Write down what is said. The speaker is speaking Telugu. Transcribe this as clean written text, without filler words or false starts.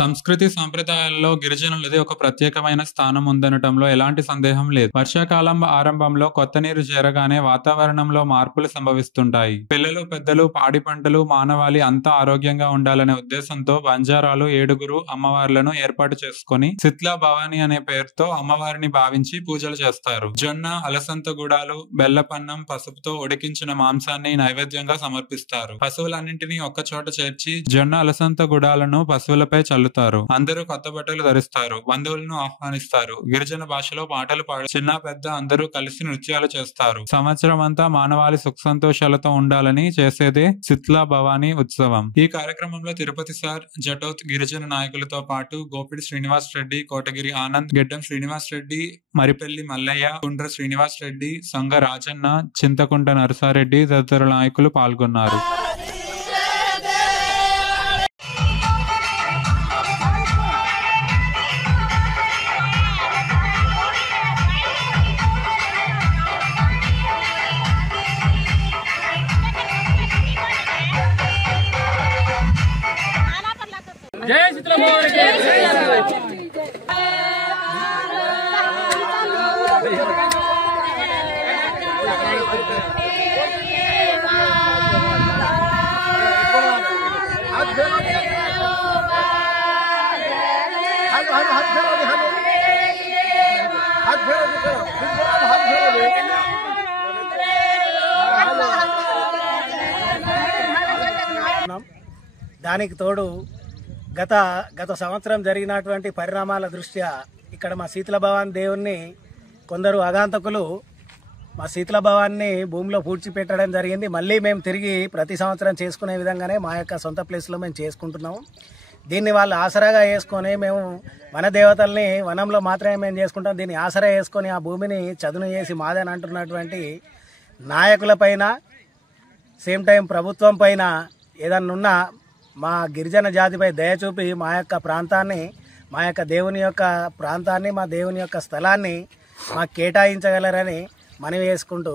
సంస్కృతి సంప్రదాయాల్లో గిరిజనులది ఒక ప్రత్యేకమైన స్థానం ఉందనటంలో ఎలాంటి సందేహం లేదు. వర్షాకాలం ఆరంభంలో కొత్త నీరు చేరగానే వాతావరణంలో మార్పులు సంభవిస్తుంటాయి. పిల్లలు, పెద్దలు, పాడి పంటలు, మానవాళి అంతా ఆరోగ్యంగా ఉండాలనే ఉద్దేశంతో బంజారాలు 7 అమ్మవార్లను ఏర్పాటు చేసుకుని శీతలా భవాని అనే పేరుతో అమ్మవారిని భావించి పూజలు చేస్తారు. జొన్న, అలసంద గుడాలు, బెల్లపన్నం, పసుపుతో ఉడికించిన మాంసాన్ని నైవేద్యంగా సమర్పిస్తారు. పశువులన్నింటినీ ఒక్కచోట చేర్చి జొన్న, అలసంద గుడాలను పశువులపై చల్లుతారు. అందరూ కొత్త బట్టలు ధరిస్తారు. బంధువులను ఆహ్వానిస్తారు. గిరిజన భాషలో పాటలు పాడు చిన్న పెద్ద అందరూ కలిసి నృత్యాలు చేస్తారు. సంవత్సరం అంతా మానవాళి సుఖ సంతోషాలతో ఉండాలని చేసేదే శీతలా భవాని ఉత్సవం. ఈ కార్యక్రమంలో తిరుపతి సార్, జటోత్ గిరిజన నాయకులతో పాటు గోపిడి శ్రీనివాస్ రెడ్డి, కోటగిరి ఆనంద్, గెడ్డం శ్రీనివాస్ రెడ్డి, మరిపెల్లి మల్లయ్య, కుండ్ర శ్రీనివాస్ రెడ్డి, సంగ రాజన్న, చింతకుంట నరసారెడ్డి తదితర నాయకులు పాల్గొన్నారు. జై శీతలా భవాని, జై శీతలా భవాని. దానికి తోడు గత సంవత్సరం జరిగినటువంటి పరిణామాల దృష్ట్యా ఇక్కడ మా శీతలా భవాని దేవుణ్ణి కొందరు ఆగంతకులు మా శీతలా భవాన్ని భూమిలో పూడ్చిపెట్టడం జరిగింది. మళ్ళీ మేము తిరిగి ప్రతి సంవత్సరం చేసుకునే విధంగానే మా యొక్క సొంత ప్లేస్లో మేము చేసుకుంటున్నాము. దీన్ని వాళ్ళు ఆసరాగా వేసుకొని మేము వన దేవతల్ని వనంలో మాత్రమే మేము చేసుకుంటాం. దీన్ని ఆసరా వేసుకొని ఆ భూమిని చదును చేసి మాదని అంటున్నటువంటి నాయకులపైన, సేమ్ టైం ప్రభుత్వం పైన ఏదన్నున్నా మా గిరిజన జాతిపై దయ చూపి మా యొక్క ప్రాంతాన్ని, మా యొక్క దేవుని యొక్క ప్రాంతాన్ని, మా దేవుని యొక్క స్థలాన్ని మాకు కేటాయించగలరని మనవి చేసుకుంటూ